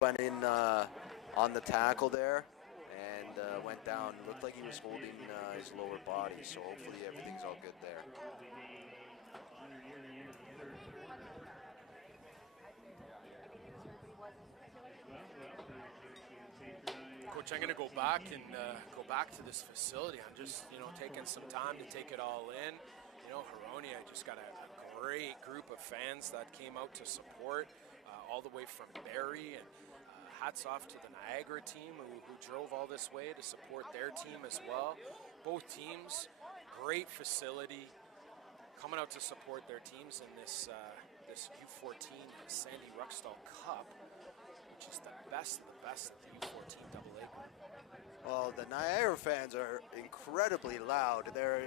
went in on the tackle there and went down. Looked like he was holding his lower body, so hopefully everything's all good there. Coach, I'm going to go back and go back to this facility. I'm just, taking some time to take it all in. Heronia just got a great group of fans that came out to support, all the way from Barrie, and hats off to the Niagara team who drove all this way to support their team as well. Both teams, great facility, coming out to support their teams in this U14 Sandy Ruckstuhl Cup, which is the best of the best of the U14 AA group. Well, the Niagara fans are incredibly loud. They're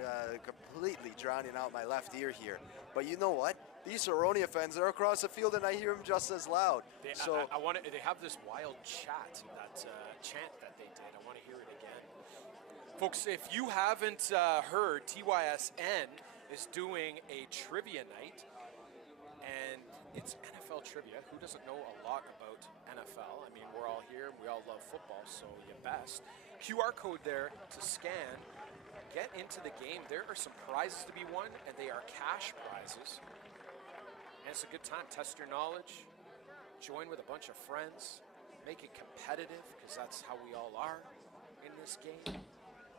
completely drowning out my left ear here. But you know what? These Heronia fans are across the field, and I hear them just as loud. They have this wild chant that they did. I want to hear it again. Folks, if you haven't heard, TYSN is doing a trivia night, and it's NFL trivia. Who doesn't know a lot about NFL? I mean, we're all here. We all love football, so you best. QR code there to scan. Get into the game. There are some prizes to be won, and they are cash prizes. And it's a good time. Test your knowledge. Join with a bunch of friends. Make it competitive, because that's how we all are in this game.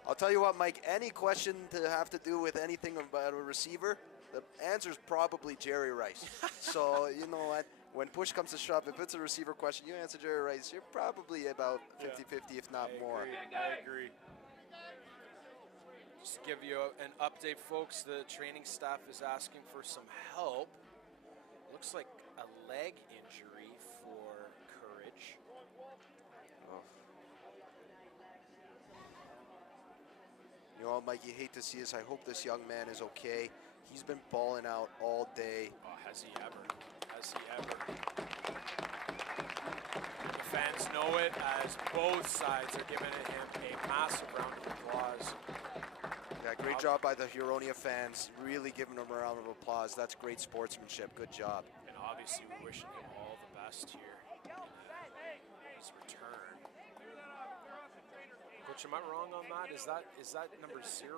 I'll tell you what, Mike, any question to have to do with anything about a receiver, the answer is probably Jerry Rice. So, you know what? When push comes to shove, if it's a receiver question, you answer Jerry Rice, you're probably about 50-50, if not more. I agree. Just to give you an update, folks, the training staff is asking for some help. Looks like a leg injury for Courage. Oh. You know, Mike, you hate to see this. I hope this young man is okay. He's been balling out all day. Oh, has he ever? Has he ever? The fans know it, as both sides are giving him a massive round of applause. Yeah, great job by the Heronia fans. Really giving him a round of applause. That's great sportsmanship. Good job. And obviously, we're wishing him all the best here in his return. Coach, am I wrong on that? Is that number 0,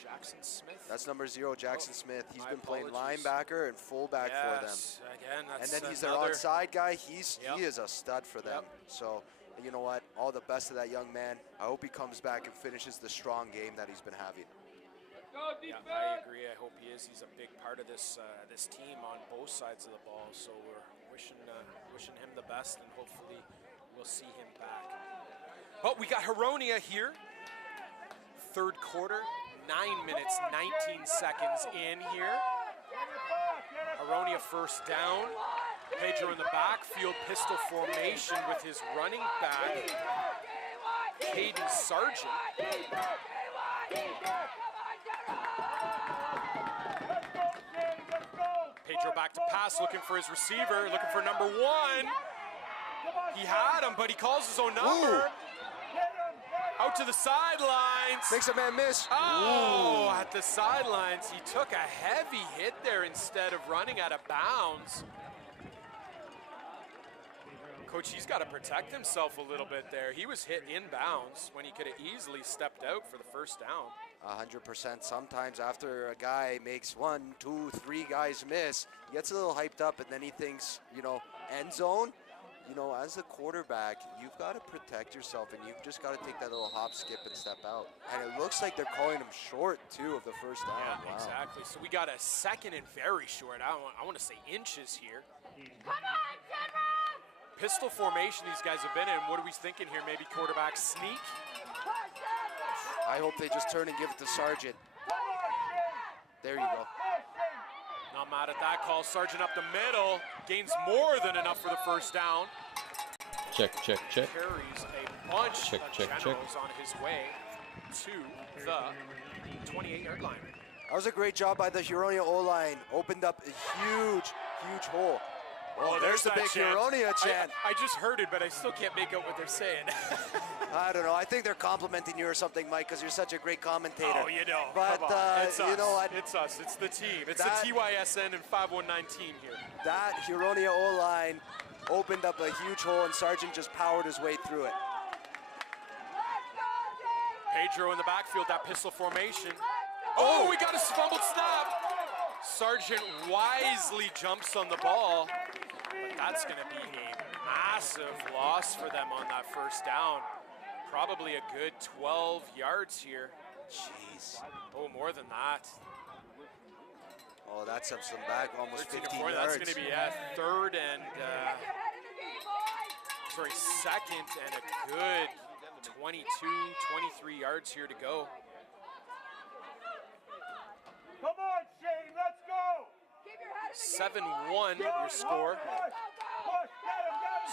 Jackson Smith? That's number 0, Jackson Smith. He's been playing linebacker and fullback for them. Again, that's and then he's their onside guy. He is a stud for them. So, you know what? All the best to that young man. I hope he comes back and finishes the strong game that he's been having. Yeah, I agree. I hope he is. He's a big part of this this team on both sides of the ball. So we're wishing him the best, and hopefully we'll see him back. But we got Heronia here. Third quarter, 9 minutes, 19 seconds in here. Heronia first down. Pedro in the backfield, pistol formation with his running back, Caden Sargent. Pedro back to pass, looking for his receiver, looking for number 1. He had him, but he calls his own number. Ooh. Out to the sidelines. Makes a man miss. Oh, ooh. At the sidelines, he took a heavy hit there instead of running out of bounds. Coach, he's got to protect himself a little bit there. He was hit inbounds when he could have easily stepped out for the first down. 100%. Sometimes after a guy makes 1, 2, 3 guys miss, he gets a little hyped up, and then he thinks, end zone. As a quarterback, you've got to protect yourself, and you've just got to take that little hop, skip, and step out. And it looks like they're calling him short, too, of the first down. Yeah, wow. Exactly. So we got a second and very short. I want to say inches here. Come on, Denver! Pistol formation these guys have been in. What are we thinking here? Maybe quarterback sneak? I hope they just turn and give it to Sargent. There you go. Not mad at that call. Sargent up the middle. Gains more than enough for the first down. Check. Carries a bunch of generals on his way to the 28-yard line. That was a great job by the Heronia O-line. Opened up a huge hole. Oh, there's the big Heronia chant. I just heard it, but I still can't make out what they're saying. I don't know. I think they're complimenting you or something, Mike, because you're such a great commentator. Oh, you know. But it's you us. know what? It's us. It's the team. It's the TYSN and 519 team here. That Heronia O-line opened up a huge hole, and Sargent just powered his way through it. Pedro in the backfield, that pistol formation. Oh, we got a fumbled snap. Sargent wisely jumps on the ball, but that's going to be a massive loss for them on that first down. Probably a good 12 yards here. Jeez. Oh, more than that. Oh, that's some back, almost 15 yards. That's going to be a second and a good 22, 23 yards here to go. Come on, Shane, let's go. 7-1 your score.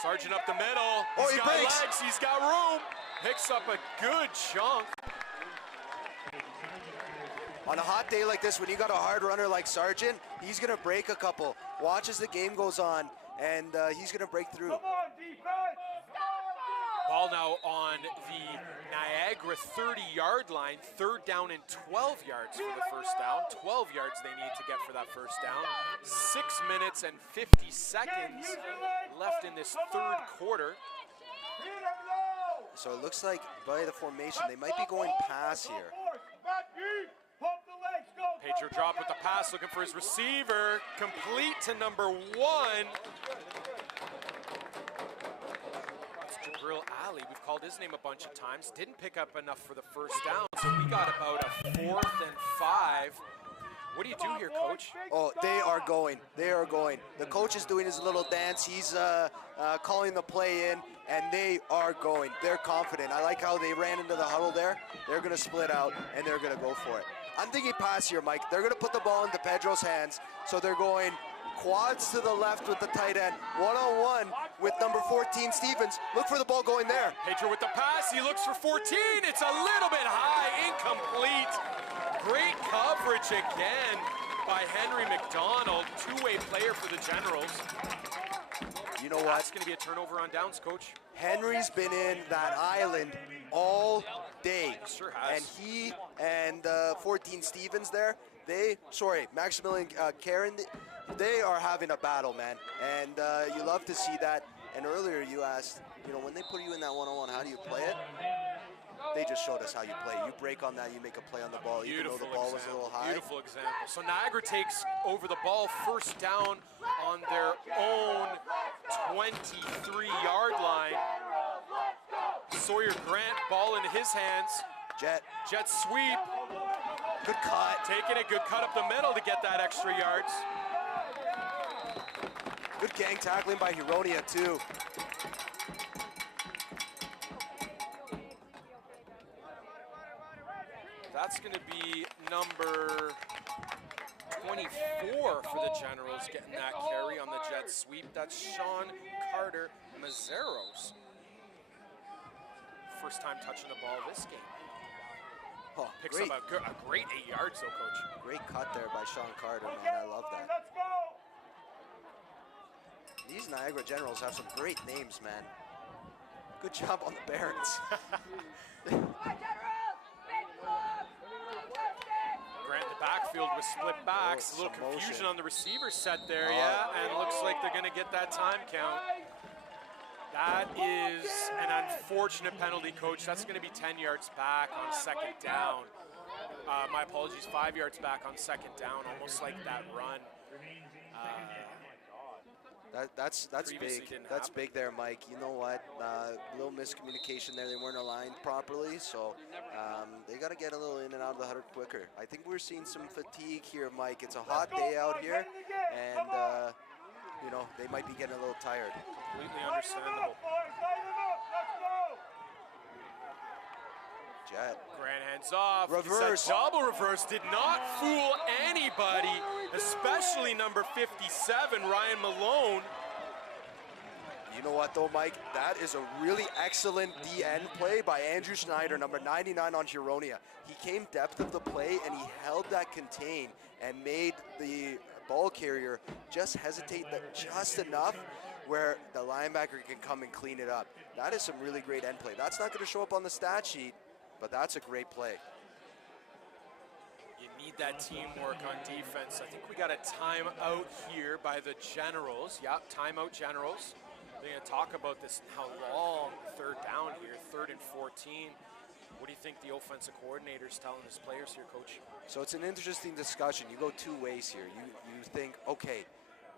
Sargent up the middle. Oh, He's got breaks. legs, he's got room. Picks up a good chunk. On a hot day like this, when you got a hard runner like Sargent, he's going to break a couple. Watch as the game goes on, and he's going to break through. Come on, defense. Ball now on the Niagara 30-yard line. 3rd down and 12 yards for the first down. 12 yards they need to get for that first down. 6 minutes and 50 seconds left in this 3rd quarter. So it looks like by the formation, they might be going pass here. Pedro drop with the pass, looking for his receiver. Complete to number 1. It's Jabril Ali. We've called his name a bunch of times. Didn't pick up enough for the first down, so we got about a 4th and 5. What do you do here, Coach? Oh, they are going. They are going. The coach is doing his little dance. He's calling the play in, and they are going. They're confident. I like how they ran into the huddle there. They're going to split out, and they're going to go for it. I'm thinking pass here, Mike. They're going to put the ball into Pedro's hands, so they're going quads to the left with the tight end, one-on-one with number 14, Stevens. Look for the ball going there. Pedro with the pass. He looks for 14. It's a little bit high, incomplete. Great coverage again by Henry McDonald, two-way player for the Generals. You know what? That's going to be a turnover on downs, Coach. Henry's been in that island all day. Sure has. And he and 14 Stevens there, Maximilian Karen, they are having a battle, man. And you love to see that. And earlier you asked, when they put you in that one-on-one, how do you play it? They just showed us how you play. You break on that, you make a play on the ball, even though the ball was a little high. Beautiful example. So Niagara takes over the ball, first down on their own 23-yard line. Sawyer Grant, ball into his hands. Jet sweep. Good cut. Taking a good cut up the middle to get that extra yards. Good gang tackling by Heronia, too. That's going to be number 24 for the Generals, getting that carry on the jet sweep. That's Sean Carter Mazzeros. First time touching the ball this game. Oh, Picks up a great 8 yards, though, Coach. Great cut there by Sean Carter, man. I love that. These Niagara Generals have some great names, man. Good job on the Barons. Grant in the backfield with split backs. A little confusion on the receiver set there, and looks like they're going to get that time count. That is an unfortunate penalty, Coach. That's going to be 10 yards back on second down. My apologies, 5 yards back on second down, almost like that run. That's big. That's big there, Mike. You know what? Little miscommunication there. They weren't aligned properly, so they got to get a little in and out of the huddle quicker. I think we're seeing some fatigue here, Mike. It's a hot day out here, and they might be getting a little tired. Completely understandable. Jet. Grant hands off. Reverse. Double reverse did not fool anybody, especially number 57, Ryan Malone. You know what, though, Mike? That is a really excellent DN play by Andrew Schneider, number 99 on Heronia. He came depth of the play, and he held that contain and made the ball carrier just hesitate just enough where the linebacker can come and clean it up. That is some really great end play. That's not going to show up on the stat sheet, but that's a great play. You need that teamwork on defense. I think we got a timeout here by the Generals. Yep, timeout Generals. They're going to talk about this and how long third down here, 3rd and 14. What do you think the offensive coordinator's telling his players here, Coach? So it's an interesting discussion. You go two ways here. You think, okay,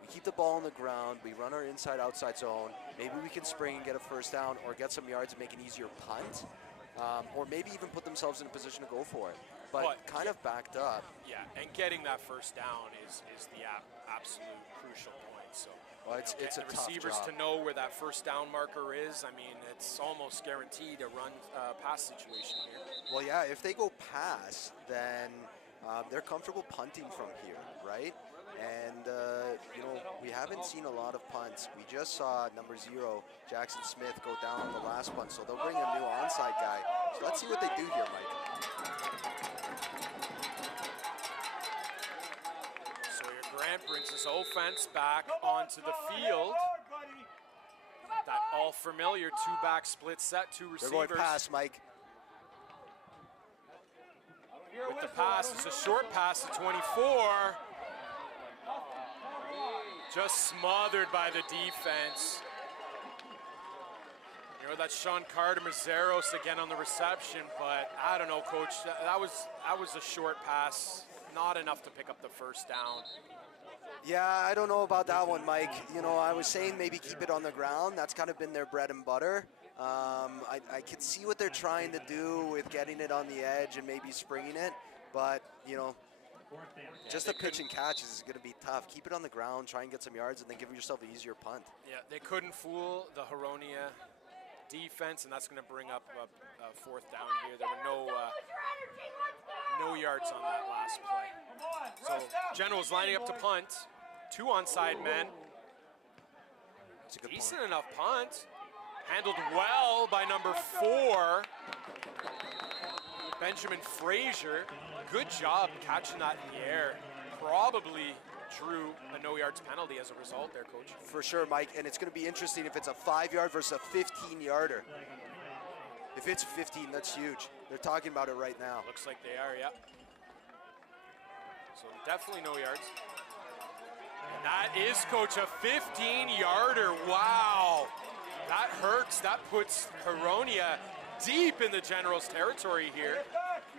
we keep the ball on the ground, we run our inside-outside zone, maybe we can spring and get a first down or get some yards and make an easier punt, or maybe even put themselves in a position to go for it. But kind of backed up. Yeah, and getting that first down is the absolute crucial point. So well, it's a the tough receivers job. to know where that first down marker is. I mean, it's almost guaranteed a run pass situation here. Well, yeah, if they go pass, then they're comfortable punting from here, right? And, you know, we haven't seen a lot of punts. We just saw number 0, Jackson Smith, go down on the last punt, so they'll bring a new onside guy. So let's see what they do here, Mike. Sawyer Grant brings his offense back onto the field. That all familiar two-back split set, 2 receivers. They're going pass, Mike. With the pass, it's a short pass to 24. Just smothered by the defense. You know, that's Sean Carter Mazeros again on the reception, but I don't know, Coach. That was a short pass, not enough to pick up the first down. Yeah, I don't know about that one, Mike. You know, I was saying maybe keep it on the ground. That's kind of been their bread and butter. I can see what they're trying to do with getting it on the edge and maybe springing it, but, you know, just a pitch and catch is going to be tough. Keep it on the ground, try and get some yards, and then give yourself an easier punt. Yeah, they couldn't fool the Heronia defense, and that's going to bring up a 4th down here. There were no yards on that last play. So Generals lining up to punt. 2 onside men. It's a good Decent punt. enough punt. Handled well by number 4, Benjamin Frazier. Good job catching that in the air. Probably drew a no yards penalty as a result there, Coach. For sure, Mike, and it's going to be interesting if it's a 5-yard versus a 15-yarder. If it's 15, that's huge. They're talking about it right now. Looks like they are, yeah. So definitely no yards. And that is, Coach, a 15-yarder. Wow. That hurts. That puts Heronia deep in the Generals' territory here.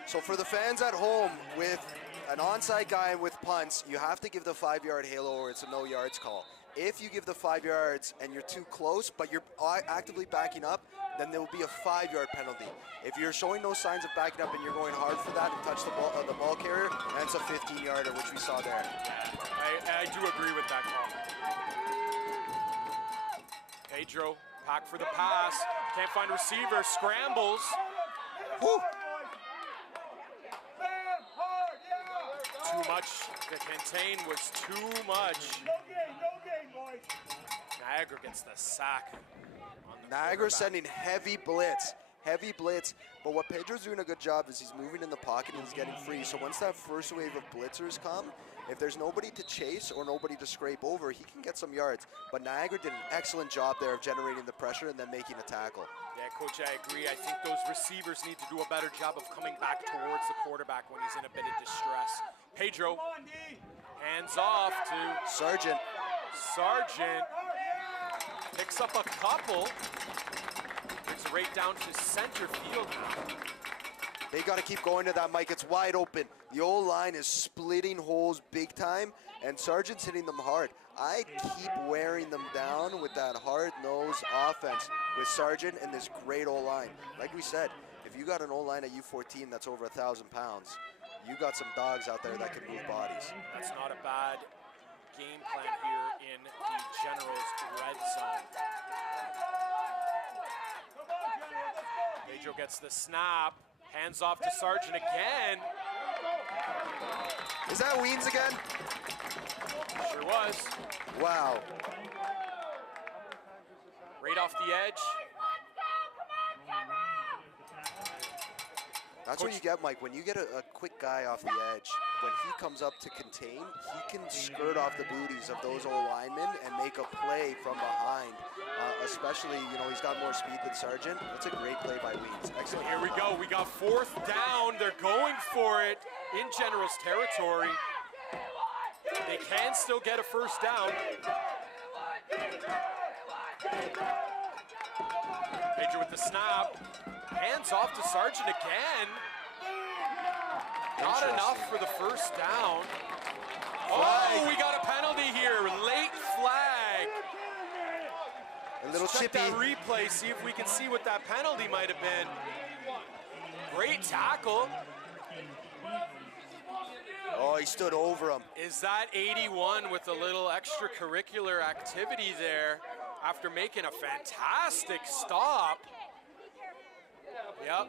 So for the fans at home, with an onside guy with punts, you have to give the 5-yard halo or it's a no yards call. If you give the 5 yards and you're too close, but you're actively backing up, then there will be a 5-yard penalty. If you're showing no signs of backing up and you're going hard for that and touch the ball carrier, then it's a 15-yarder, which we saw there. I do agree with that call. Pedro, back for the pass. Can't find a receiver, scrambles. Woo! Too much to contain was too much. No gain, boys. Niagara gets the sack. Niagara sending heavy blitz, but what Pedro's doing a good job is he's moving in the pocket and he's getting free. So once that first wave of blitzers come, if there's nobody to chase or nobody to scrape over, he can get some yards. But Niagara did an excellent job there of generating the pressure and then making a tackle. Yeah, Coach, I agree. I think those receivers need to do a better job of coming back towards the quarterback when he's in a bit of distress. Pedro, hands off to Sargent. Sargent. Picks up a couple. It's right down to center field now. They got to keep going to that, Mike. It's wide open. The old line is splitting holes big time, and Sargent's hitting them hard. I keep wearing them down with that hard-nosed offense with Sargent and this great old line. Like we said, if you got an old line at U14 that's over 1,000 pounds, you got some dogs out there that can move bodies. That's not a bad game plan here in the Generals red zone. Pedro gets the snap. Hands off to Sargent again. Is that Weens again? Sure was. Wow. Right off the edge. That's what you get, Mike. When you get a quick guy off the edge, when he comes up to contain, he can skirt off the booties of those old linemen and make a play from behind. Especially, you know, he's got more speed than Sargent. That's a great play by Weens. Excellent. Here we go. We got 4th down. They're going for it in Generals territory. They can still get a first down. Major with the snap. Hands off to Sargent again. Not enough for the first down. Oh, we got a penalty here. Late flag. A little Check chippy. that replay, see if we can see what that penalty might have been. Great tackle. Oh, he stood over him. Is that 81 with a little extracurricular activity there after making a fantastic stop? Yep.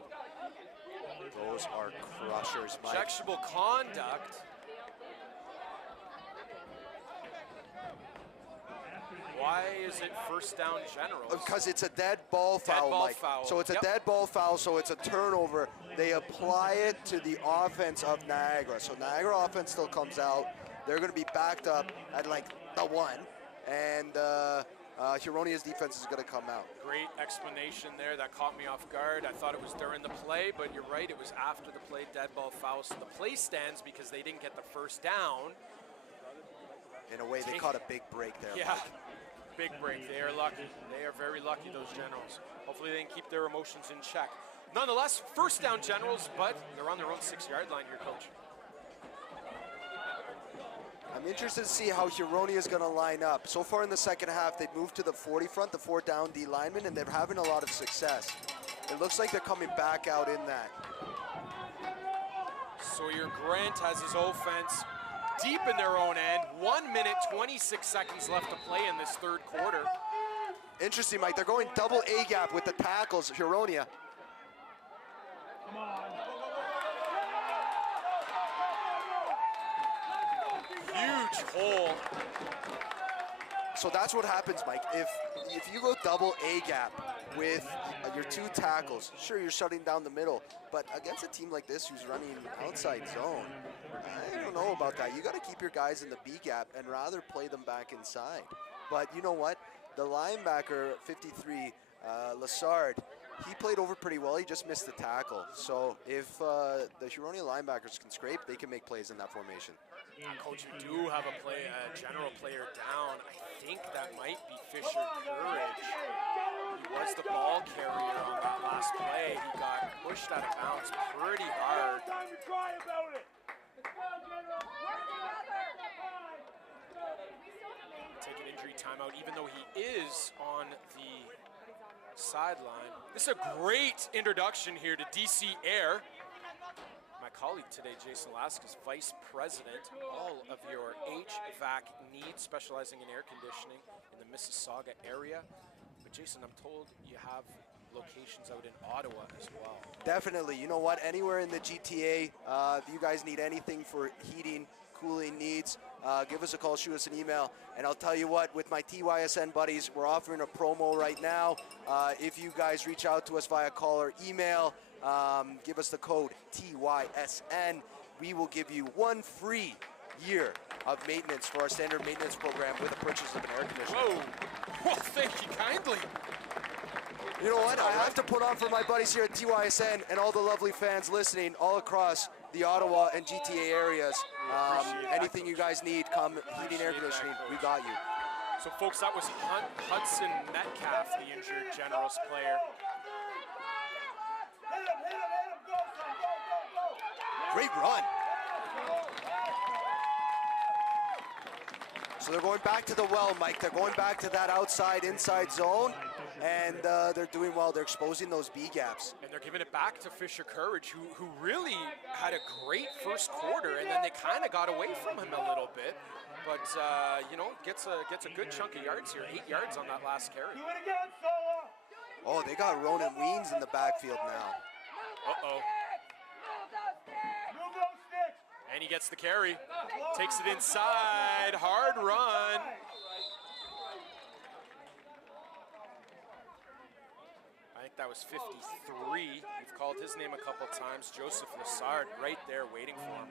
Those are crushers, Mike. Objectionable conduct. Why is it first down Generals? Because it's a dead ball foul, ball Mike. foul. So it's a Yep. dead ball foul, so it's a turnover. They apply it to the offense of Niagara. So Niagara offense still comes out. They're going to be backed up at like the 1. And Heronia's defense is going to come out. Great explanation there. That caught me off guard. I thought it was during the play, but you're right. It was after the play, dead ball foul. So the play stands because they didn't get the first down. In a way, they caught a big break there. Yeah. Mike. Big break. They are lucky. They are very lucky, those Generals. Hopefully they can keep their emotions in check. Nonetheless, first down Generals, but they're on their own 6-yard line here, Coach. I'm interested to see how Heronia is going to line up. So far in the second half, they've moved to the 40 front, the 4 down D linemen, and they're having a lot of success. It looks like they're coming back out in that. Sawyer Grant has his offense deep in their own end. 1 minute, 26 seconds left to play in this third quarter. Interesting, Mike. They're going double A gap with the tackles, Heronia. Huge hole. So that's what happens, Mike. If you go double A gap with your 2 tackles, sure, you're shutting down the middle, but against a team like this who's running outside zone, I don't know about that. You got to keep your guys in the B gap and rather play them back inside. But you know what? The linebacker, 53, Lassard, he played over pretty well. He just missed the tackle. So if the Heronia linebackers can scrape, they can make plays in that formation. Coach, we do have a general player down. I think that might be Fisher Courage. He was the ball carrier on that last play. He got pushed out of bounds pretty hard. Take an injury timeout, even though he is on the sideline. This is a great introduction here to DC Air. My colleague today, Jason Laskus, Vice President, all of your HVAC needs, specializing in air conditioning in the Mississauga area. But Jason, I'm told you have locations out in Ottawa as well. Definitely. You know what? Anywhere in the GTA, if you guys need anything for heating, cooling needs, give us a call, shoot us an email, and I'll tell you what, with my TYSN buddies, we're offering a promo right now. If you guys reach out to us via call or email, give us the code TYSN. We will give you 1 free year of maintenance for our standard maintenance program with a purchase of an air conditioner. Whoa, well, thank you kindly. You know what? I have to put on for my buddies here at TYSN and all the lovely fans listening all across the Ottawa and GTA areas. Anything you guys need, come heating, air conditioning, we got you. So folks, that was Hudson Metcalf, the injured Generals player. Great run. So they're going back to the well, Mike. They're going back to that outside, inside zone, and they're doing well. They're exposing those B gaps. And they're giving it back to Fisher Courage, who really had a great first quarter, and then they kind of got away from him a little bit. But, you know, gets a good chunk of yards here, 8 yards on that last carry. Oh, they got Ronan Weens in the backfield now. Uh-oh. And he gets the carry, takes it inside, hard run. I think that was 53. We've called his name a couple times. Joseph Lassard right there waiting for him.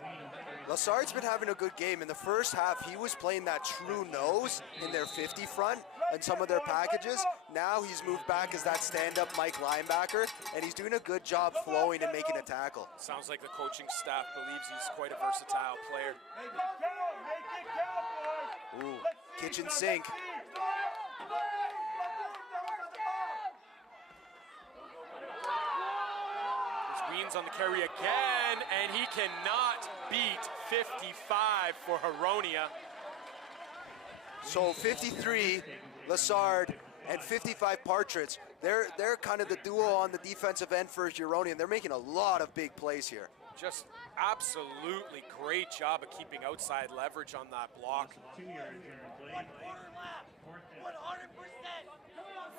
Lassard's been having a good game. In the first half, he was playing that true nose in their 50 front and some of their packages. Now he's moved back as that stand-up Mike linebacker, and he's doing a good job flowing and making a tackle. Sounds like the coaching staff believes he's quite a versatile player. Ooh, kitchen sink. Beans on the carry again, and he cannot beat 55 for Heronia. So 53, Lassard, and 55, Partridge. They're kind of the duo on the defensive end for Heronia, and they're making a lot of big plays here. Just absolutely great job of keeping outside leverage on that block.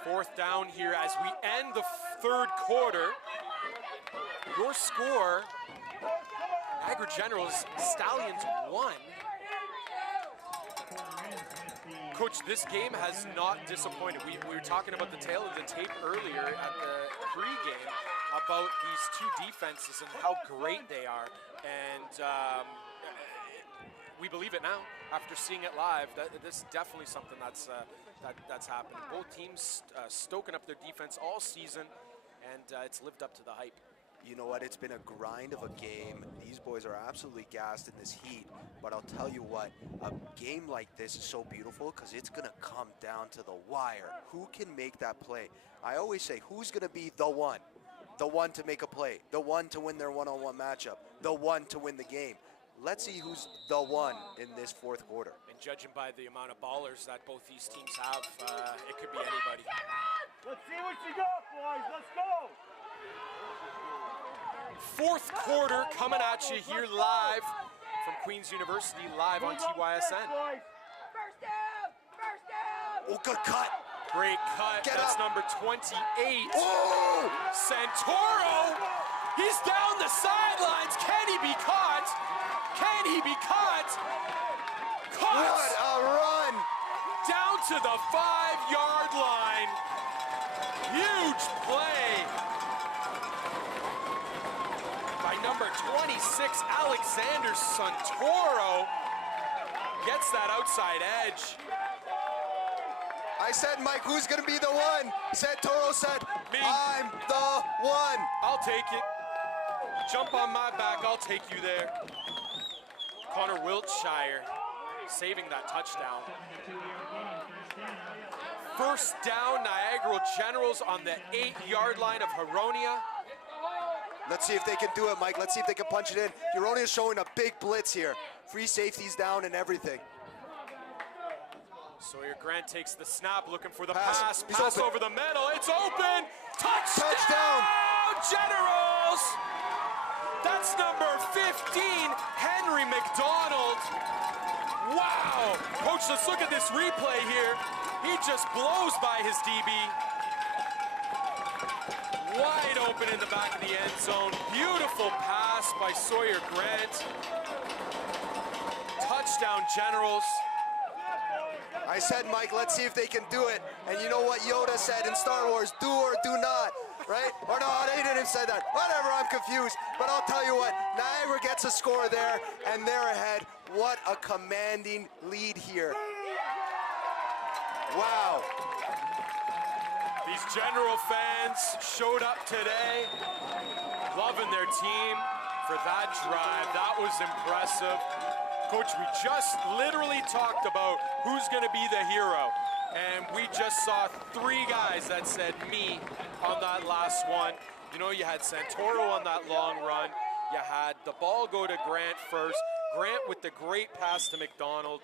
4th down here as we end the 3rd quarter. Your score, Niagara Generals, Stallions 1. Coach, this game has not disappointed. We were talking about the tail of the tape earlier at the pregame about these two defenses and how great they are. And we believe it now after seeing it live. This is definitely something that's happening. Both teams stoking up their defense all season, and it's lived up to the hype. You know what, it's been a grind of a game. These boys are absolutely gassed in this heat, but I'll tell you what, a game like this is so beautiful because it's gonna come down to the wire. Who can make that play? I always say, who's gonna be the one? The one to make a play, the one to win their one-on-one matchup, the one to win the game. Let's see who's the one in this 4th quarter. And judging by the amount of ballers that both these teams have, it could be anybody. Let's see what you got, boys. Let's go. 4th quarter coming at you here live from Queen's University, live on TYSN. First down! First down! Oh, good cut. Great cut. Get That's up. number 28. Oh! Santoro! He's down the sidelines. Can he be caught? Can he be caught? Caught! What a run! Down to the 5-yard line. Huge play by number 26, Alexander Santoro. Gets that outside edge. I said, Mike, who's gonna be the one? Santoro said, Me. I'm the one. I'll take it. Jump on my back, I'll take you there. Connor Wiltshire saving that touchdown. 1st down, Niagara Generals on the 8-yard line of Heronia. Let's see if they can do it, Mike. Let's see if they can punch it in. Heronia is showing a big blitz here. Free safeties down and everything. Sawyer Grant takes the snap, looking for the Pass. pass. He's Pass open. over the middle. It's open. Touchdown! Touchdown! Generals! That's number 15, Henry McDonald. Wow! Coach, let's look at this replay here. He just blows by his DB. Wide open in the back of the end zone. Beautiful pass by Sawyer Grant. Touchdown, Generals. I said, Mike, let's see if they can do it. And you know what Yoda said in Star Wars, do or do not, right? Or no, they didn't say that. Whatever, I'm confused. But I'll tell you what, Niagara gets a score there, and they're ahead. What a commanding lead here. Wow. These General fans showed up today, loving their team for that drive. That was impressive. Coach, we just literally talked about who's going to be the hero, and we just saw 3 guys that said me on that last one. You know, you had Santoro on that long run. You had the ball go to Grant first. Grant with the great pass to McDonald.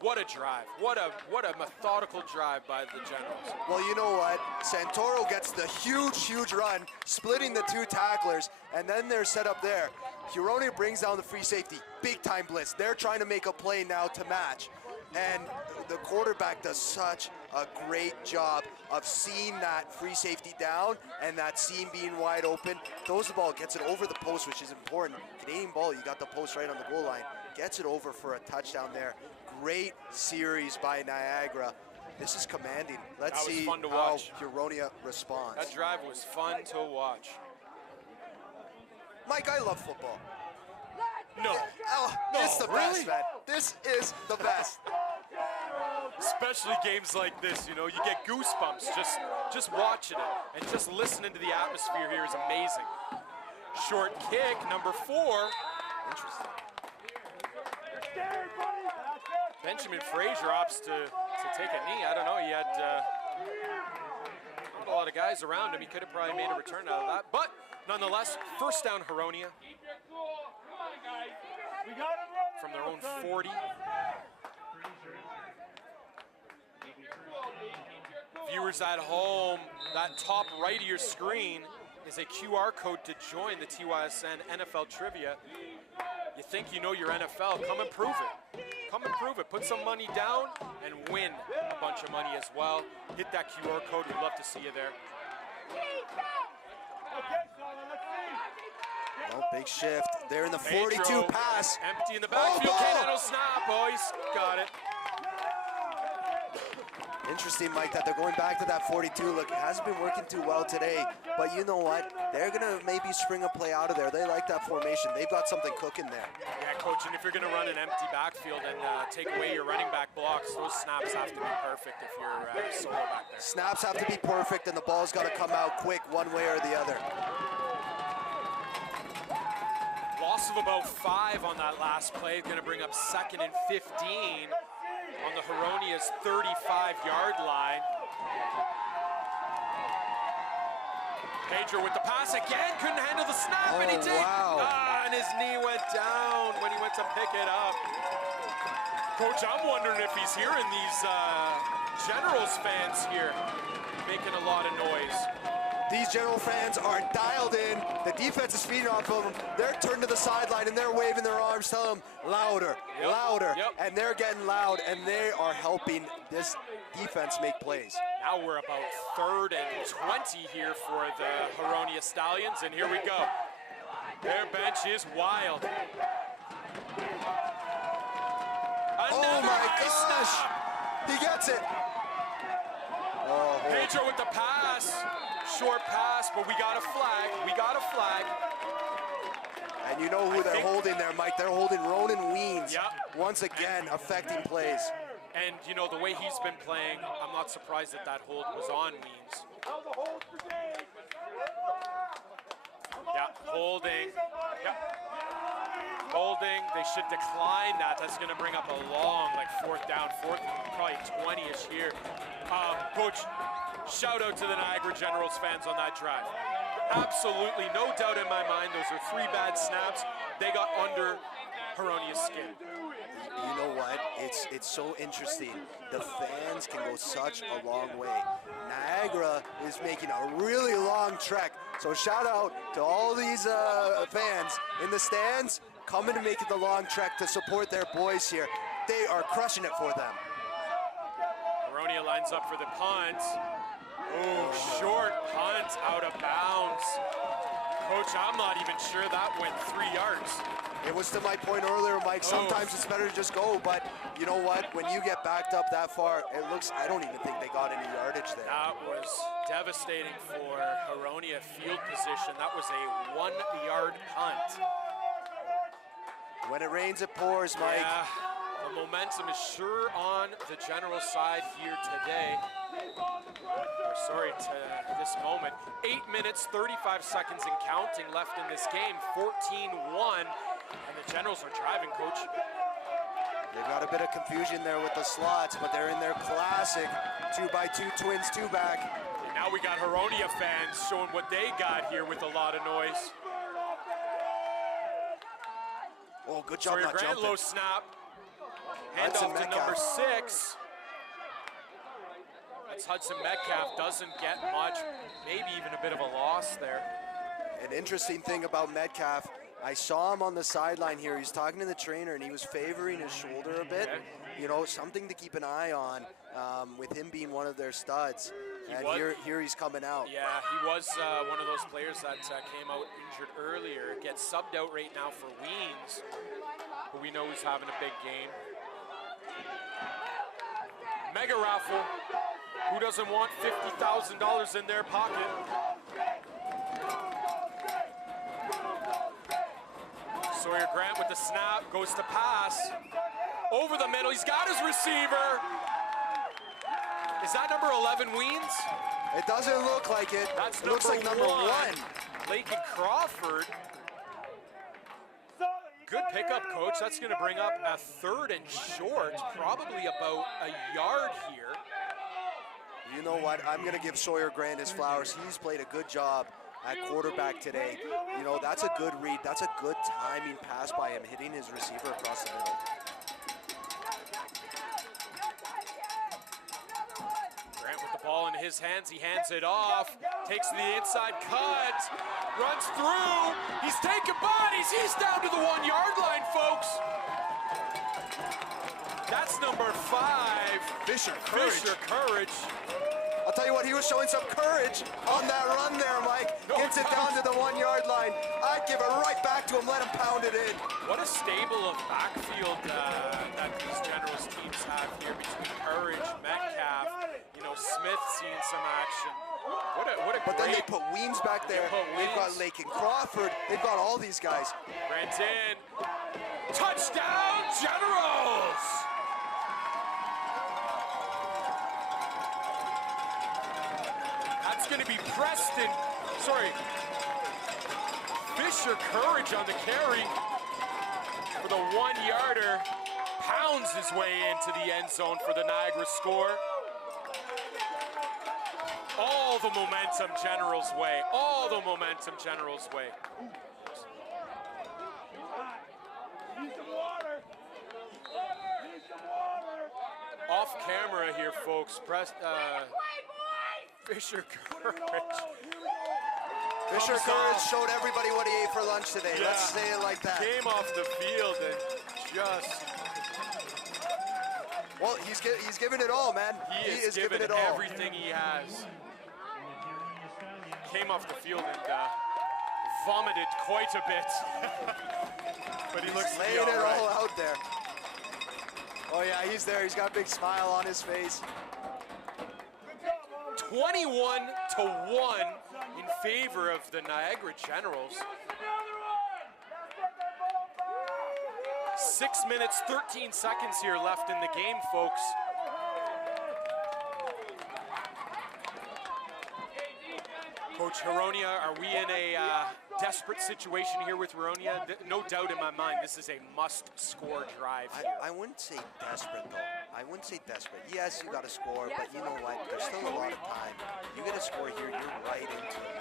What a drive. What a methodical drive by the Generals. Well, you know what? Santoro gets the huge run, splitting the 2 tacklers, and then they're set up there. Heronia brings down the free safety, big time blitz. They're trying to make a play now to match. And the quarterback does such a great job of seeing that free safety down and that seam being wide open. Throws the ball, gets it over the post, which is important. Canadian ball, you got the post right on the goal line. Gets it over for a touchdown there. Great series by Niagara. This is commanding. Let's see how Heronia responds. That drive was fun to watch. Mike, I love football. No. Oh, it's the best, man. This is the best. Especially games like this, you know, you get goosebumps just watching it, and just listening to the atmosphere here is amazing. Short kick, number 4. Interesting. Benjamin Frazier opts to take a knee. I don't know, he had not a lot of guys around him. He could have probably made a return out of that, but Nonetheless, first down Heronia Keep your cool. Come on, guys. We got him running. from their own now, son. 40. Viewers at home, that top right of your screen is a QR code to join the TYSN NFL Trivia. You think you know your NFL, come and prove it. Come and prove it. Put some money down and win a bunch of money as well. Hit that QR code. We'd love to see you there. Okay, Solid, let's see. Oh, big shift. They're in the 42 Pedro, pass. empty in the backfield. Oh, Can't ball. handle snap. Oh, he's got it. Interesting, Mike, that they're going back to that 42. Look, it hasn't been working too well today, but you know what? They're going to maybe spring a play out of there. They like that formation. They've got something cooking there. Yeah, coach, and if you're going to run an empty backfield and take away your running back blocks, those snaps have to be perfect if you're solo back there. Snaps have to be perfect, and the ball's got to come out quick one way or the other. Loss of about 5 on that last play, going to bring up 2nd and 15 on the Heronia's 35-yard line. Pedro with the pass again, couldn't handle the snap, and he Oh, did. wow. And his knee went down when he went to pick it up. Coach, I'm wondering if he's hearing these Generals fans here making a lot of noise. These General fans are dialed in. The defense is feeding off of them. They're turned to the sideline and they're waving their arms, telling them louder, Yep, louder. yep. And they're getting loud, and they are helping this defense make plays. Now we're about 3rd and 20 here for the Heronia Stallions, and here we go. Their bench is wild. Oh Another my high gosh! snap. He gets it. Oh, Pedro with the pass. Short pass, but we got a flag. We got a flag. and you know who they're holding there, Mike. They're holding Ronan Weens. Yep. Once again, affecting plays. And, you know, the way he's been playing, I'm not surprised that that hold was on Weens. How's the hold brigade? Come on, Yeah, son, holding. squeeze somebody. Yep. Holding. They should decline that. That's going to bring up a long, like, 4th down, probably 20-ish here. Coach, shout out to the Niagara Generals fans on that drive. Absolutely, no doubt in my mind, those are 3 bad snaps. They got under Heronia's skin. You know what? It's so interesting. The fans can go such a long way. Niagara is making a really long trek. So shout out to all these fans in the stands coming to make it the long trek to support their boys here. They are crushing it for them. Heronia lines up for the punt. Oh, short punt out of bounds. Coach, I'm not even sure that went 3 yards. It was to my point earlier, Mike. Sometimes it's better to just go, but you know what? When you get backed up that far, it looks, I don't even think they got any yardage there. That was devastating for Heronia field position. That was a 1-yard punt. When it rains, it pours, Mike. Yeah, the momentum is sure on the General side here today. Or sorry, to this moment. 8 minutes, 35 seconds and counting left in this game. 14-1, and the Generals are driving, Coach. They've got a bit of confusion there with the slots, but they're in their classic 2x2 twins, 2-back. And now we got Heronia fans showing what they got here with a lot of noise. Oh, good job Sawyer not Grant, jumping. low snap. Hudson Handoff to Metcalf. number 6. That's Hudson Metcalf, doesn't get much, maybe even a bit of a loss there. An interesting thing about Metcalf, I saw him on the sideline here. He's talking to the trainer, and he was favoring his shoulder a bit. Okay. You know, something to keep an eye on with him being one of their studs. And here he's coming out. Yeah, he was one of those players that came out injured earlier. Gets subbed out right now for Weens, who we know is having a big game. Mega raffle. Who doesn't want $50,000 in their pocket? Sawyer Grant with the snap, goes to pass. Over the middle, he's got his receiver. Is that number 11 Weens? It doesn't look like it. That's It looks like number 1. Lakin Crawford. Good pickup, Coach. That's going to bring up a 3rd and short, probably about a yard here. You know what? I'm going to give Sawyer Grant his flowers. He's played a good job at quarterback today. You know, that's a good read. That's a good timing pass by him, hitting his receiver across the middle. Grant with the ball in his hands, he hands it off, takes the inside cut, runs through, he's taking bodies, he's down to the 1 yard line, folks. That's number 5. Fisher Courage. I'll tell you what, he was showing some courage on that run there, Mike. Gets it down to the 1 yard line. I'd give it right back to him, let him pound it in. What a stable of backfield that these Generals teams have here between Courage, Metcalf, you know, Smith seeing some action. What a But then great, they put Weens back there. They've got Lake and Crawford. They've got all these guys. Grant in. Touchdown, Generals! That's going to be Fisher Courage on the carry for the 1 yarder. Pounds his way into the end zone for the Niagara score. All the momentum Generals' way. All the momentum Generals' way. Off camera here, folks. Fisher Courage. Fisher Courage showed everybody what he ate for lunch today. Yeah. Let's say it like that. Came off the field and just... Well, he's giving it all, man. He is giving giving it all. everything he has. Came off the field and vomited quite a bit. But he looks to be Laying all it right. all out there. Oh yeah, he's there. He's got a big smile on his face. 21-1 in favor of the Niagara Generals. 6 minutes, 13 seconds here left in the game, folks. Coach Heronia, are we in a desperate situation here with Heronia? No doubt in my mind, this is a must-score drive here. I wouldn't say desperate though. I wouldn't say desperate. Yes, you got to score, but you know what? There's still a lot of time. You get a score here, you're right into it.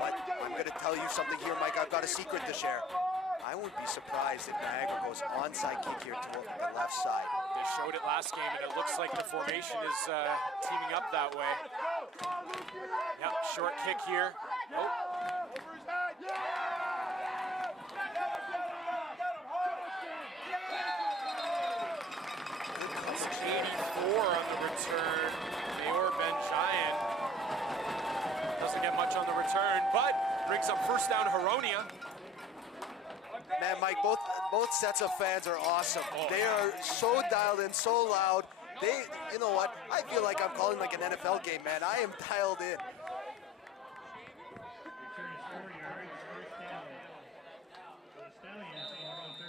But I'm going to tell you something here, Mike. I've got a secret to share. I wouldn't be surprised if Niagara goes onside kick here to the left side. They showed it last game, and it looks like the formation is teaming up that way. Yep, short kick here. Nope. It's 84 on the return. Mayor Benjayan doesn't get much on the return, but brings up first down Heronia. Man, Mike, both sets of fans are awesome. They are so dialed in, so loud. You know what? I feel like I'm calling like an NFL game, man. I am dialed in.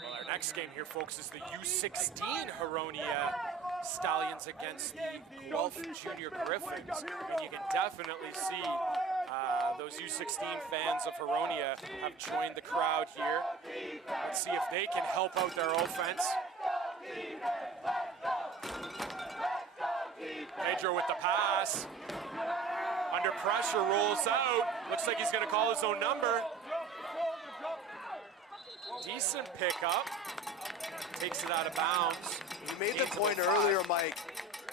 Well, our next game here, folks, is the U16 Heronia Stallions against the Guelph Junior Griffins. And you can definitely see those U16 fans of Heronia have joined the crowd here. Let's see if they can help out their offense. Pedro with the pass. Under pressure, rolls out. Looks like he's going to call his own number. Decent pickup. Takes it out of bounds. You made the point earlier, Mike.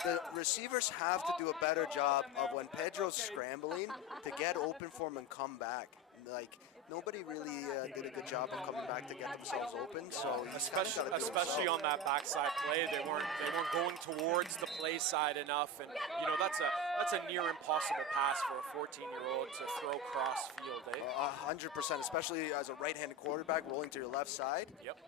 The receivers have to do a better job of when Pedro's scrambling to get open for him and come back. Like, nobody really did a good job of coming back to get themselves open. So especially on that backside play, they weren't going towards the play side enough, and you know that's a near impossible pass for a 14-year-old to throw cross field. 100%, especially as a right-handed quarterback rolling to your left side. Yep.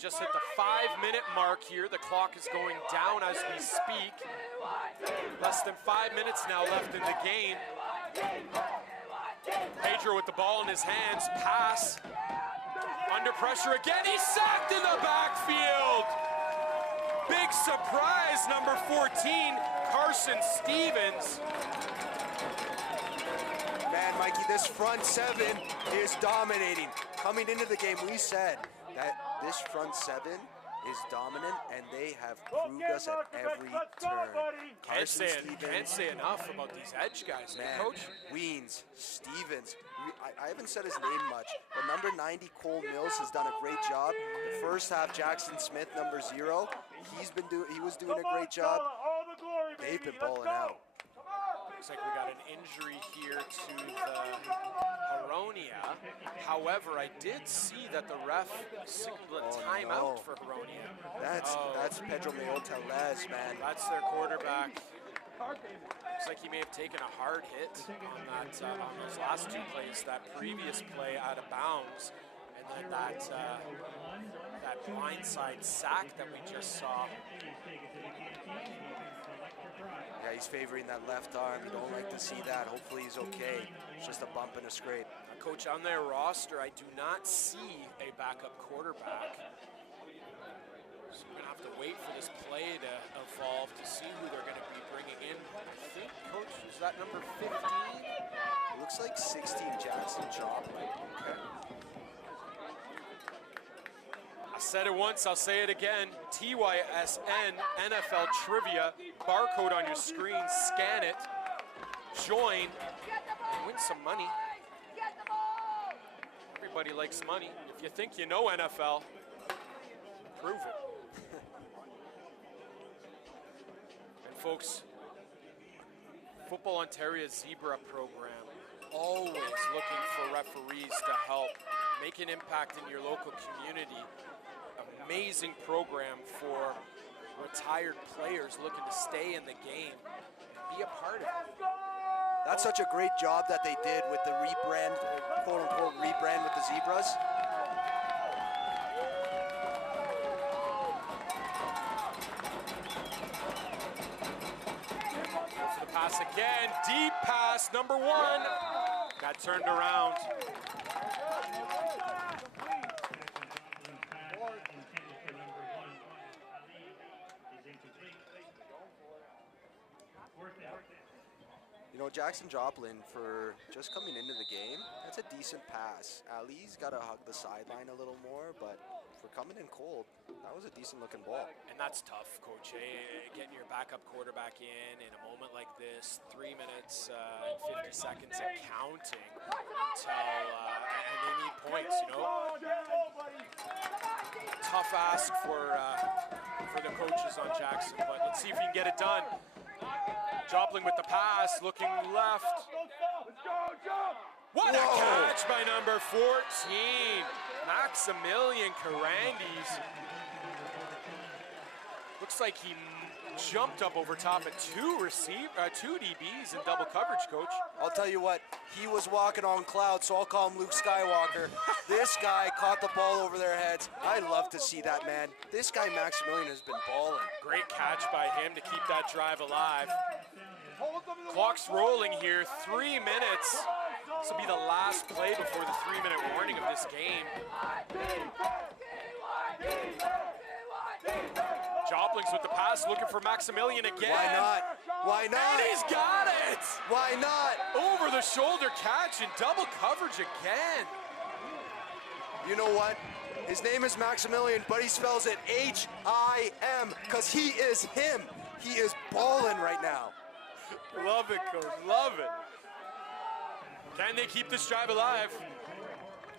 Just hit the 5-minute mark here. The clock is going down as we speak. Less than 5 minutes now left in the game. Pedro with the ball in his hands. Pass. Under pressure again. He's sacked in the backfield. Big surprise, number 14, Carson Stevens. Man, Mikey, this front seven is dominating. Coming into the game, we said that this front seven is dominant, and they have proved us at every turn. Can't Carson say Stevens, enough about these edge guys, man, Coach. Weens, Stevens. I haven't said his name much, but number 90, Cole Mills, has done a great job. The first half, Jackson Smith, number 0, he was doing a great job. They've been balling out. Looks like we got an injury here to the Heronia. However, I did see that the ref signaled a timeout for Heronia. That's Pedro León-Teles, man. That's their quarterback. Looks like he may have taken a hard hit on that on those last 2 plays. That previous play out of bounds, and then that blindside sack that we just saw. Yeah, he's favoring that left arm. You don't like to see that. Hopefully he's okay. It's just a bump and a scrape. Coach, on their roster, I do not see a backup quarterback. So we're going to have to wait for this play to evolve to see who they're going to be bringing in. I think, Coach, is that number 15? It looks like 16, Jackson Joplin. Okay. I said it once, I'll say it again. TYSN NFL Trivia. Barcode on your screen, scan it, join, and win some money. Everybody likes money. If you think you know NFL, prove it. And folks, Football Ontario's Zebra program, always looking for referees to help make an impact in your local community. Amazing program for retired players looking to stay in the game and be a part of it. That's such a great job that they did with the rebrand, quote-unquote rebrand with the Zebras. For the pass again, deep pass, number 1. Got turned around. You know, Jackson Joplin, for just coming into the game, that's a decent pass. Ali's got to hug the sideline a little more, but for coming in cold, that was a decent-looking ball. And that's tough, Coach. Getting your backup quarterback in a moment like this, 3 minutes and 50 seconds and counting until and they need points, you know. Tough ask for the coaches on Jackson, but let's see if he can get it done. Joplin with the pass, looking left. What a catch by number 14, Maximilian Carandes. Looks like he jumped up over top of two DBs in double coverage, Coach. I'll tell you what, he was walking on clouds, so I'll call him Luke Skywalker. This guy caught the ball over their heads. I love to see that, man. This guy, Maximilian, has been balling. Great catch by him to keep that drive alive. Clock's rolling here, 3 minutes. This will be the last play before the 3-minute warning of this game. Joplin's with the pass, looking for Maximilian again. Why not? Why not? And he's got it! Why not? Over the shoulder catch and double coverage again. You know what? His name is Maximilian, but he spells it H-I-M, because he is him. He is balling right now. Love it, Coach, love it. Can they keep this drive alive?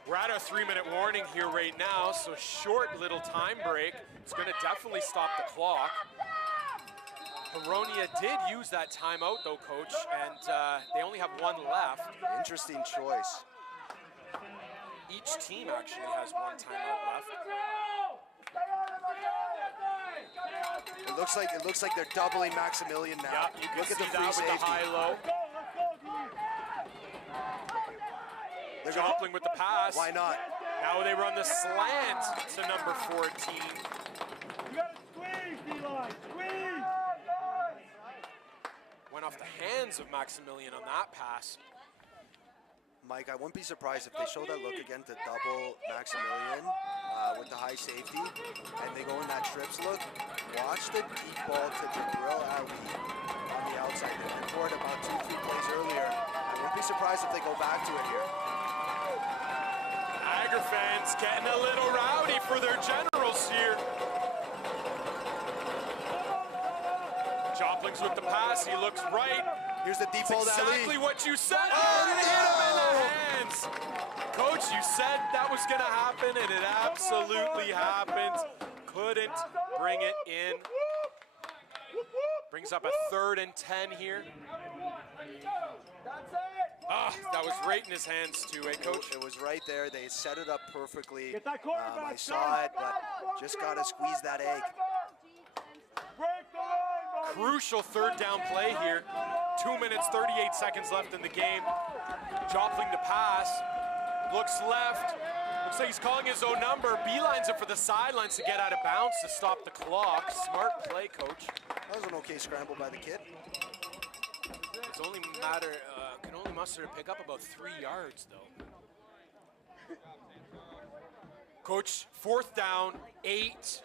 We're at our 3-minute warning here right now, so short little time break. It's going to definitely stop the clock. Heronia did use that timeout, though, Coach, and they only have one left. Interesting choice. Each team actually has one timeout left. It looks like they're doubling Maximilian now. Yeah, you can Look see at the free that with safety. the high-low. Joplin with the pass. Why not? Now they run the slant to number 14. You gotta squeeze, D-line, squeeze! Went off the hands of Maximilian on that pass. Mike, I wouldn't be surprised if they show that look again to double Maximilian with the high safety, and they go in that trips look. Watch the deep ball to Jabril Ali on the outside. They went for it about 2-3 plays earlier. I wouldn't be surprised if they go back to it here. Niagara fans getting a little rowdy for their generals here. Joppling's with the pass. He looks right. Here's the deep It's ball to Ali. exactly what you said. Oh, Put it up in the hands. Coach, you said that was going to happen, and it absolutely happened. Couldn't bring it in. Brings up a 3rd and 10 here. Ah, that was right in his hands too, eh, Coach? It was right there. They set it up perfectly. Get that quarterback, I saw it, but just got to squeeze that egg. Break the line, buddy. Crucial 3rd down play here. 2 minutes, 38 seconds left in the game. Joppling to pass. Looks left. Looks like he's calling his own number. Beelines it for the sidelines to get out of bounds to stop the clock. Smart play, Coach. That was an okay scramble by the kid. It's only can only muster to pick up about 3 yards, though. Coach, 4th down, 8.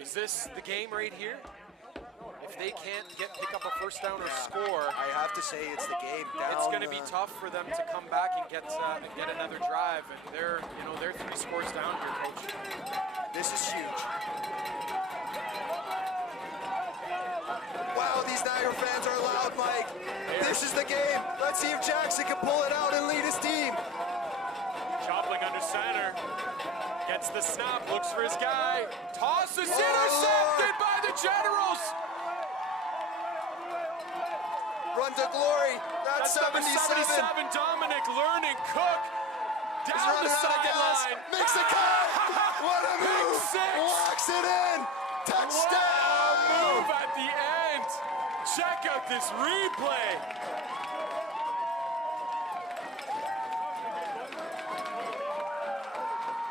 Is this the game right here? If they can't pick up a 1st down or score, I have to say it's the game. it's going to be tough for them to come back and get another drive. And they're 3 scores down here, Coach. This is huge. Wow, these Niagara fans are loud, Mike. This is the game. Let's see if Jackson can pull it out and lead his team. Joppling under center. Gets the snap, looks for his guy. Toss is intercepted by the Generals. Run to glory. That's number 77. Dominic Learning Cook. He's Down the running out of gas. sideline. Makes the cut. What a Big move. 6. Walks it in. Touchdown. Move at the end. Check out this replay.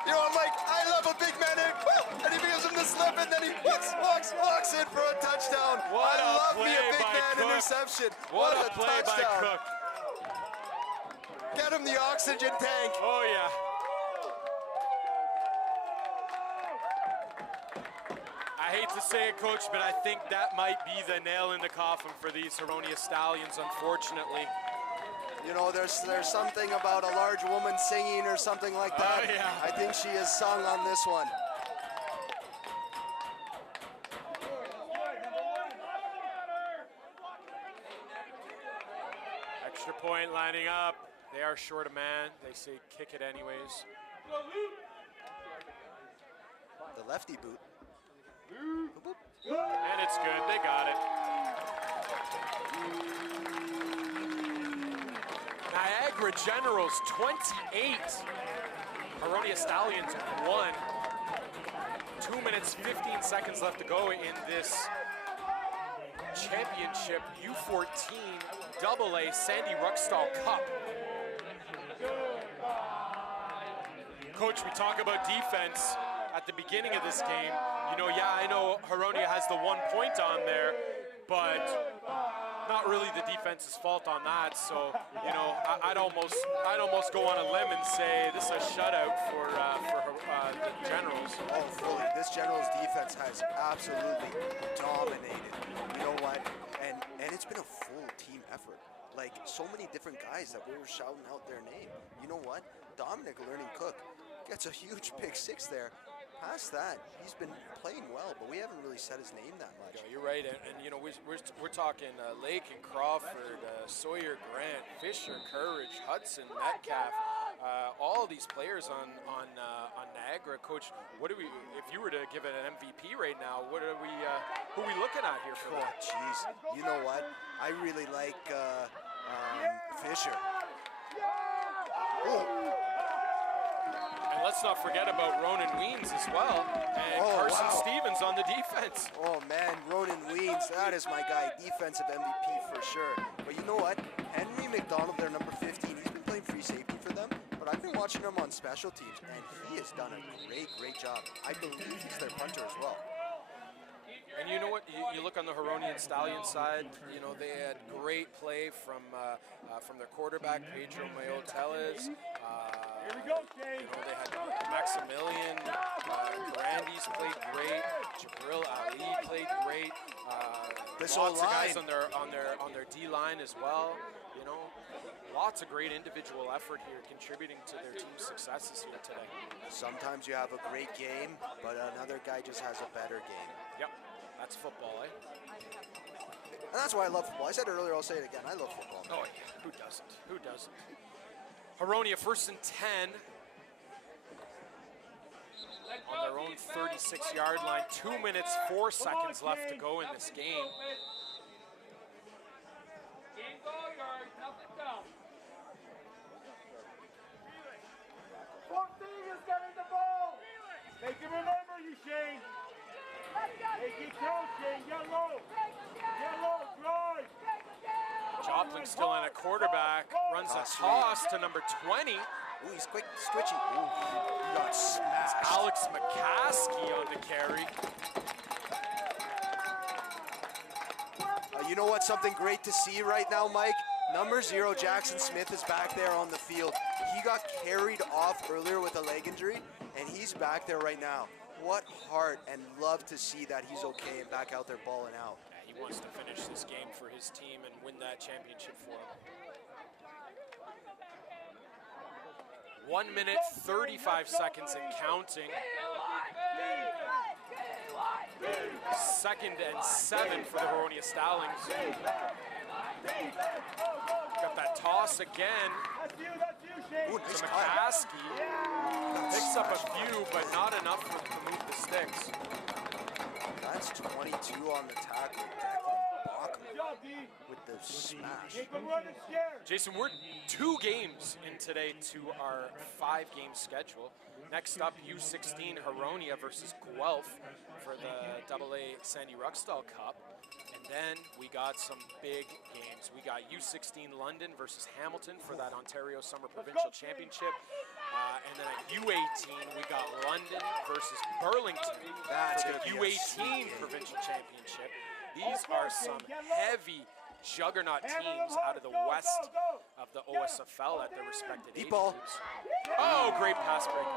You know, I'm like, I love a big man, and he gives him the slip, and then he walks in for a touchdown. What I a love me play a big by man Cook. interception. What a play touchdown. by Cook. Get him the oxygen tank. Oh, yeah. I hate to say it, Coach, but I think that might be the nail in the coffin for these Heronia Stallions, unfortunately. You know, there's something about a large woman singing or something like that. Oh, yeah. I think she has sung on this one. Extra point lining up. They are short a man. They say kick it anyways. The lefty boot. And it's good. They got it. Niagara Generals 28. Heronia Stallions 1. 2 minutes, 15 seconds left to go in this championship U14 AA Sandy Ruckstuhl Cup. Coach, we talk about defense at the beginning of this game. You know, yeah, I know Heronia has the 1 point on there, but not really the defense's fault on that. So, you know, I'd almost go on a limb and say this is a shutout for the Generals. Oh, fully. This Generals defense has absolutely dominated. You know what? And it's been a full team effort. Like, so many different guys that we were shouting out their name. You know what? Dominic Learning Cook gets a huge pick 6 there. Past that, he's been playing well, but we haven't really said his name that much. Yeah, you're right, and you know we're talking Lake and Crawford, Sawyer, Grant, Fisher, Courage, Hudson, Metcalf, all these players on Niagara. Coach, what do we? If you were to give it an MVP right now, what are we? Who are we looking at here for? Oh, jeez. You know what? I really like Fisher. Oh. And let's not forget about Ronan Weems as well, and Carson Stevens on the defense. Oh man, Ronan Weems, that is my guy, defensive MVP for sure. But you know what? Henry McDonald, their number 15, he's been playing free safety for them, but I've been watching him on special teams, and he has done a great job. I believe he's their punter as well. And you know what? You look on the Heronian Stallion side. You know they had great play from their quarterback Pedro Mayo-Teles. Here we go, Dave. You know they had Maximilian Grandis played great. Jabril Ali played great. This Lots of O-line. guys on their D line as well. You know, lots of great individual effort here, contributing to their team's successes here today. Sometimes you have a great game, but another guy just has a better game. Yep, that's football, eh? And that's why I love football. I said it earlier, I'll say it again. I love football. Oh, yeah. Who doesn't? Who doesn't? Heronia 1st and 10 on their own 36-yard line. 2 minutes, 4 seconds left to go in this game. Game goal yard, nothing down. 14 is getting the ball. Make him remember you, Shane. Make it count, Shane. Yellow. Yellow, drive. Joplin still in a quarterback. Runs a toss to number 20. Ooh, he's quick, switchy. Ooh, he got smashed. Alex McCaskey on the carry. You know what? Something great to see right now, Mike? Number 0, Jackson Smith is back there on the field. He got carried off earlier with a leg injury, and he's back there right now. What heart, and love to see that he's okay and back out there balling out. Yeah, he wants to finish this game for his team and win that championship for him. 1 minute, 35 seconds and counting. 2nd and 7 for the Heronia Stallions. Got that toss again. Ooh, To nice cut. McCaskey. Picks up a few, but not enough for him to move the sticks. That's 22 on the tackle. Declan with the smash. Jason, we're 2 games in today to our 5-game schedule. Next up, U16 Heronia versus Guelph for the AA Sandy Ruckstuhl Cup. And then we got some big games. We got U16 London versus Hamilton for that Ontario Summer Provincial Championship. And then at U18, we got London versus Burlington That's for gonna the be a sweet U18 game. Provincial Championship. These are some heavy juggernaut teams out of the west of the OSFL at their respective age Deep ball. groups. Oh, great pass break.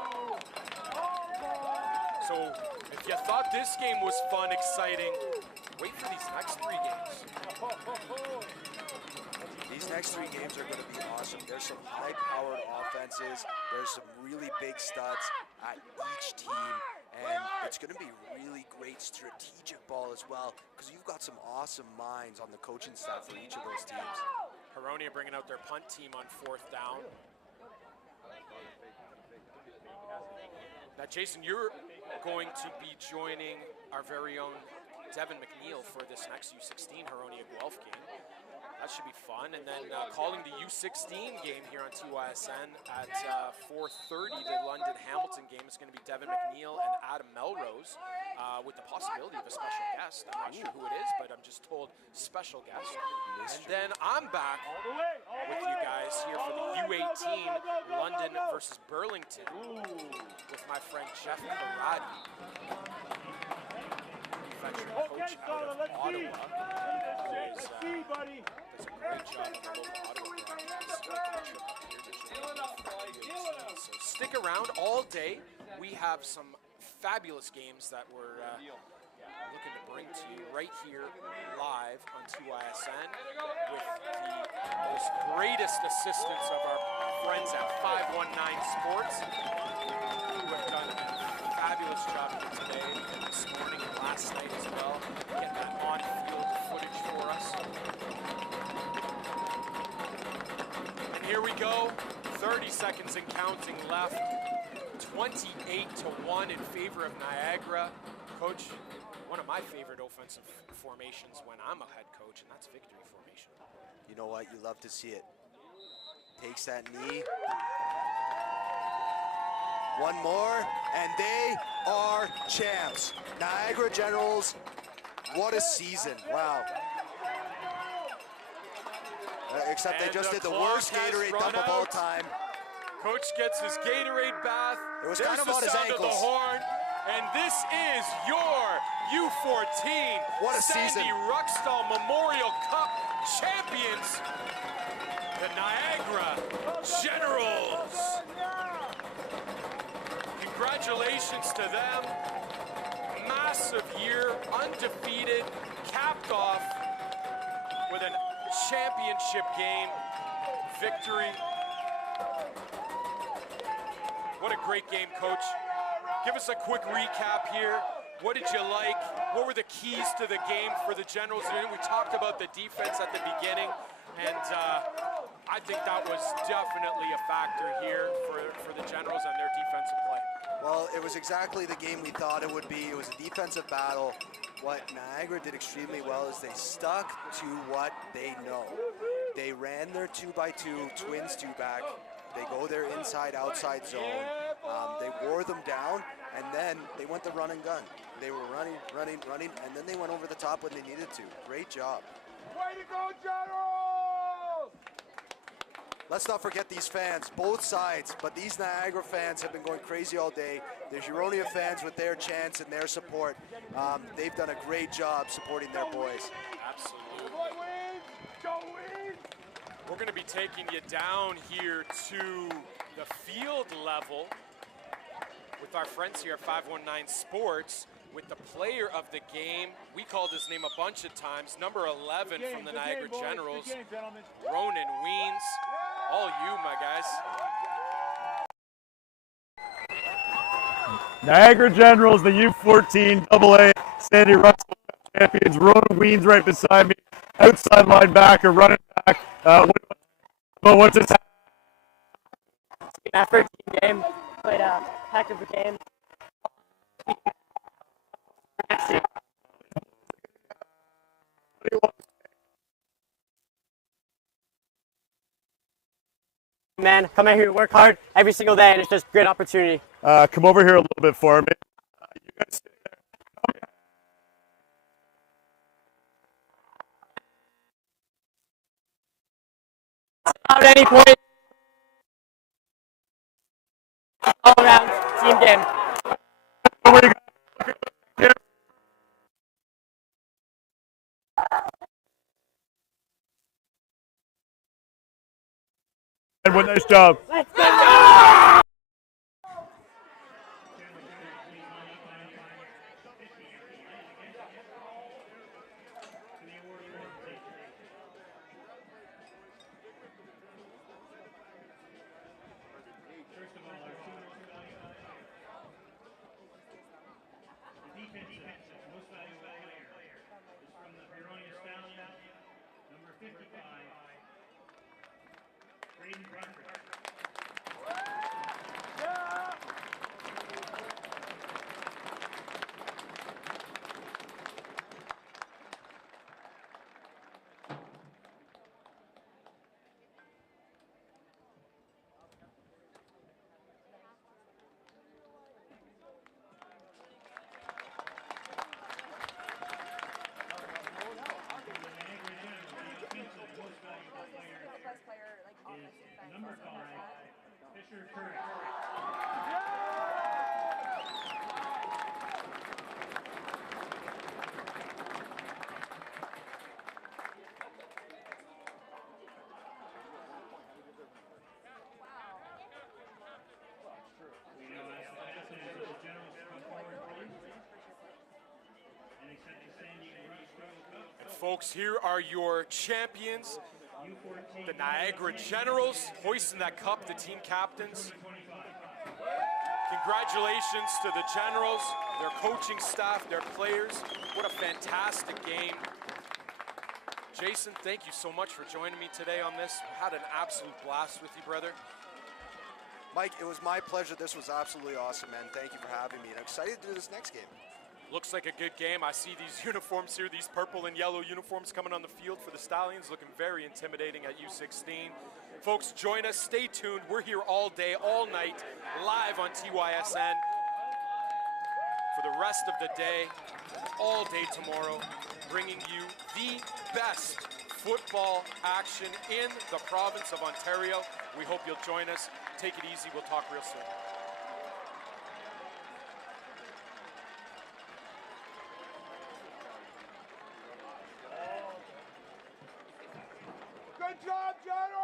So if you thought this game was fun, exciting, wait for these next 3 games. These next 3 games are going to be awesome. There's some high-powered offenses. There's some really big studs at each team. And it's going to be really great strategic ball as well, because you've got some awesome minds on the coaching staff for each of those teams. Heronia bringing out their punt team on 4th down. Now, Jason, you're going to be joining our very own Devin McNeil for this next U16 Heronia Guelph game. That should be fun. And then calling the U16 game here on TYSN at 4:30, the London Hamilton game is going to be Devin McNeil and Adam Melrose, with the possibility of a special guest. I'm not sure who it is, but I'm just told special guest. And then I'm back with you guys here for the U18 London versus Burlington with my friend Jeff Karadi, veteran coach out of Ottawa. Does a great job on the local Ottawa broadcast. So stick around all day. We have some fabulous games that we're looking to bring to you right here live on TYSN with the most greatest assistance of our friends at 519 Sports, who have done a fabulous job here today and this morning and last night as well, getting that on-field footage for us. And here we go, 30 seconds and counting left, 28-1 in favor of Niagara. Coach, one of my favorite offensive formations when I'm a head coach, and that's victory formation. You know what? You love to see it. Takes that knee. One more, and they are champs. Niagara Generals, what a season. Wow. Except they And just the did the clock worst has Gatorade run dump of all out. time. Coach gets his Gatorade bath. It was There's kind of the on his sound of the ankles. horn. And this is your U14 What a Sandy season. Ruckstuhl Memorial Cup champions, the Niagara Generals. Congratulations to them. Massive year, undefeated, capped off with a championship game victory. What a great game, Coach. Give us a quick recap here. What did you like? What were the keys to the game for the Generals? We talked about the defense at the beginning, and I think that was definitely a factor here for the Generals and their defensive play. Well, it was exactly the game we thought it would be. It was a defensive battle. What Niagara did extremely well is they stuck to what they know. They ran their 2x2 twins 2-back. They go their inside-outside zone. They wore them down, and then they went the run and gun. They were running, and then they went over the top when they needed to. Great job. Way to go, Generals! Let's not forget these fans, both sides, but these Niagara fans have been going crazy all day. There's Heronia fans with their chants and their support. They've done a great job supporting their boys. Absolutely. Go win! We're going to be taking you down here to the field level with our friends here at 519 Sports with the player of the game. We called his name a bunch of times. Number 11 from the Niagara Generals, Ronan Weens. All you, my guys. Niagara Generals, the U14 AA Sandy Ruckstuhl champions. Ronan Weens right beside me. Outside linebacker, running back. What's this? Team effort, team game. Played a heck of a game. Man, come out here, work hard every single day, and it's just a great opportunity. Come over here a little bit for me. You guys stay there. At any point, all around team game. Where you go? And nice job. Let's go! First of all, our the defensive most valuable player is from the Heronia Stallions, number 55, Braden Bradford. Number 5, Fisher Curry. We now ask the captains of the Generals to come forward, please, and accept the Sandy and Ruckstuhl Cup. And folks, here are your champions, U14. the Niagara Generals, hoisting that cup, the team captains. Congratulations to the Generals, their coaching staff, their players. What a fantastic game. Jason, thank you so much for joining me today on this. I had an absolute blast with you, brother. Mike, it was my pleasure. This was absolutely awesome, man. Thank you for having me. And I'm excited to do this next game. Looks like a good game. I see these uniforms here, these purple and yellow uniforms coming on the field for the Stallions, looking very intimidating at U16. Folks, join us. Stay tuned. We're here all day, all night, live on TYSN for the rest of the day, all day tomorrow, bringing you the best football action in the province of Ontario. We hope you'll join us. Take it easy. We'll talk real soon. Good job, Generals!